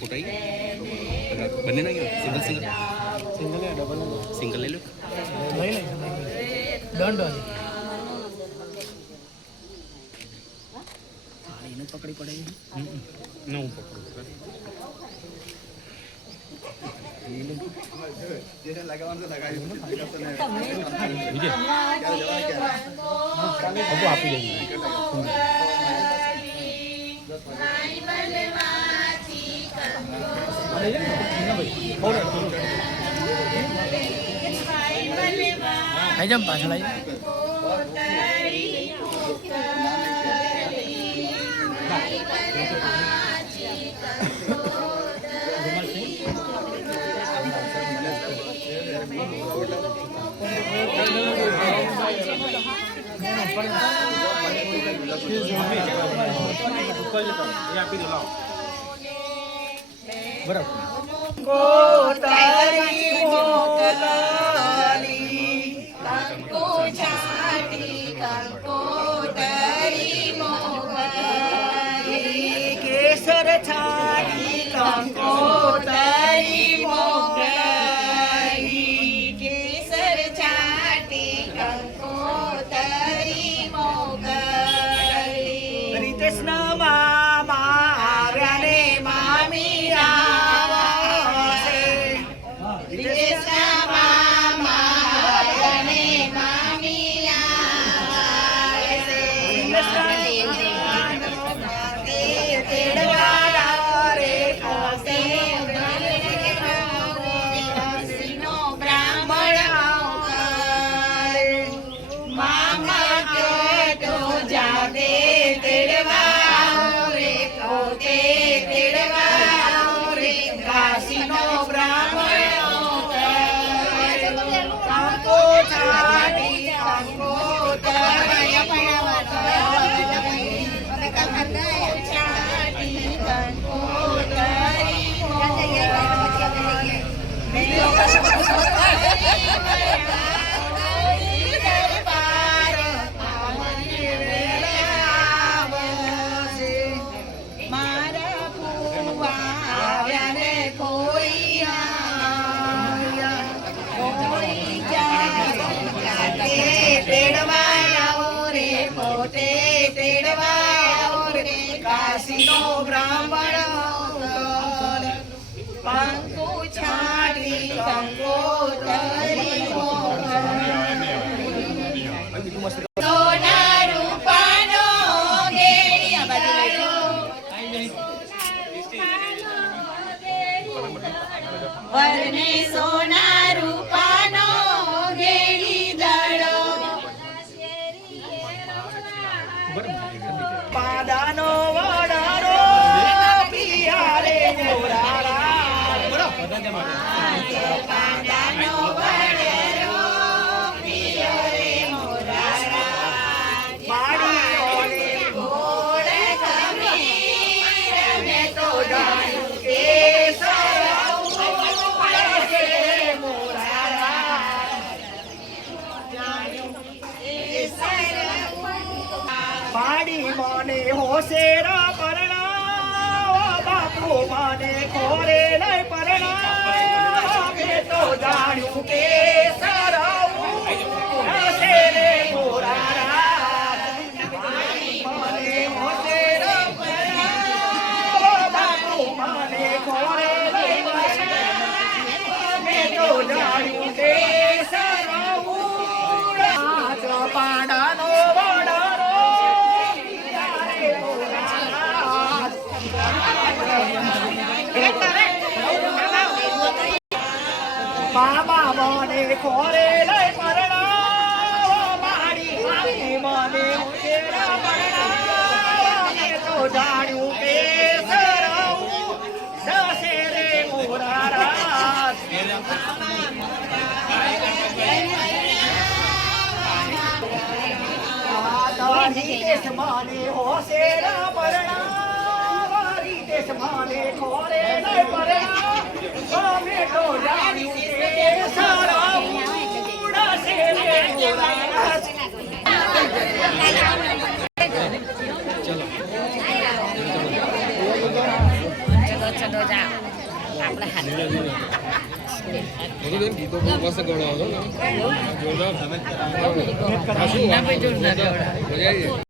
ફોટા બંને ના ગયા સિંગલ સિંગલ સિંગલ લે ડબલ સિંગલ લઈ લો લઈ લે દંડ એને પકડી પડે ના હું પકડું લગાવવાનું તો લગાવી વિજય આપી દઈએ आई जम पाछળ आई बराबर कोतारी मोगली कंको छाटी कंकोतरी मोगली केसर छाटी कंकोतरी मोगली केसर छाटी कंकोतरी मोगली कृष्ण मामा आव्याने मामी काशीनो ब्राह्मण पंकु छाटी कंकोतरी सोना रूपानो गेड़ी वरने सोना रूपानो गेड़ी दड़ो पादानो वडारो पियारे मोरारा पादानो वडारो पियारे मोरारा माड़ीओने गोड़ कमीर में तो जाणू के सरऊ से मोरारा जाणू के सरऊ पाड़ी माने होशेरा परना बापू माने खोरे नहीं परना मैं तो जानू के सरऊ होशेरे मोरारा पाड़ी माने होशेरा परना बापू माने खोरे नहीं परना मैं तो जानू के सरऊ पाड़ा नो मामा माने खोरे लय परना माड़ी मामी माने तेरा परना मैं तो जानू के सरऊ दशेरे मोरारा रीतेश माने होशेरा परना रीतेश माने खोरे लय परना मैं तो जानू के सरऊ ચલો જા આપણે હાથ ગીતો પાસે ગળો હતો ને જોરદાર.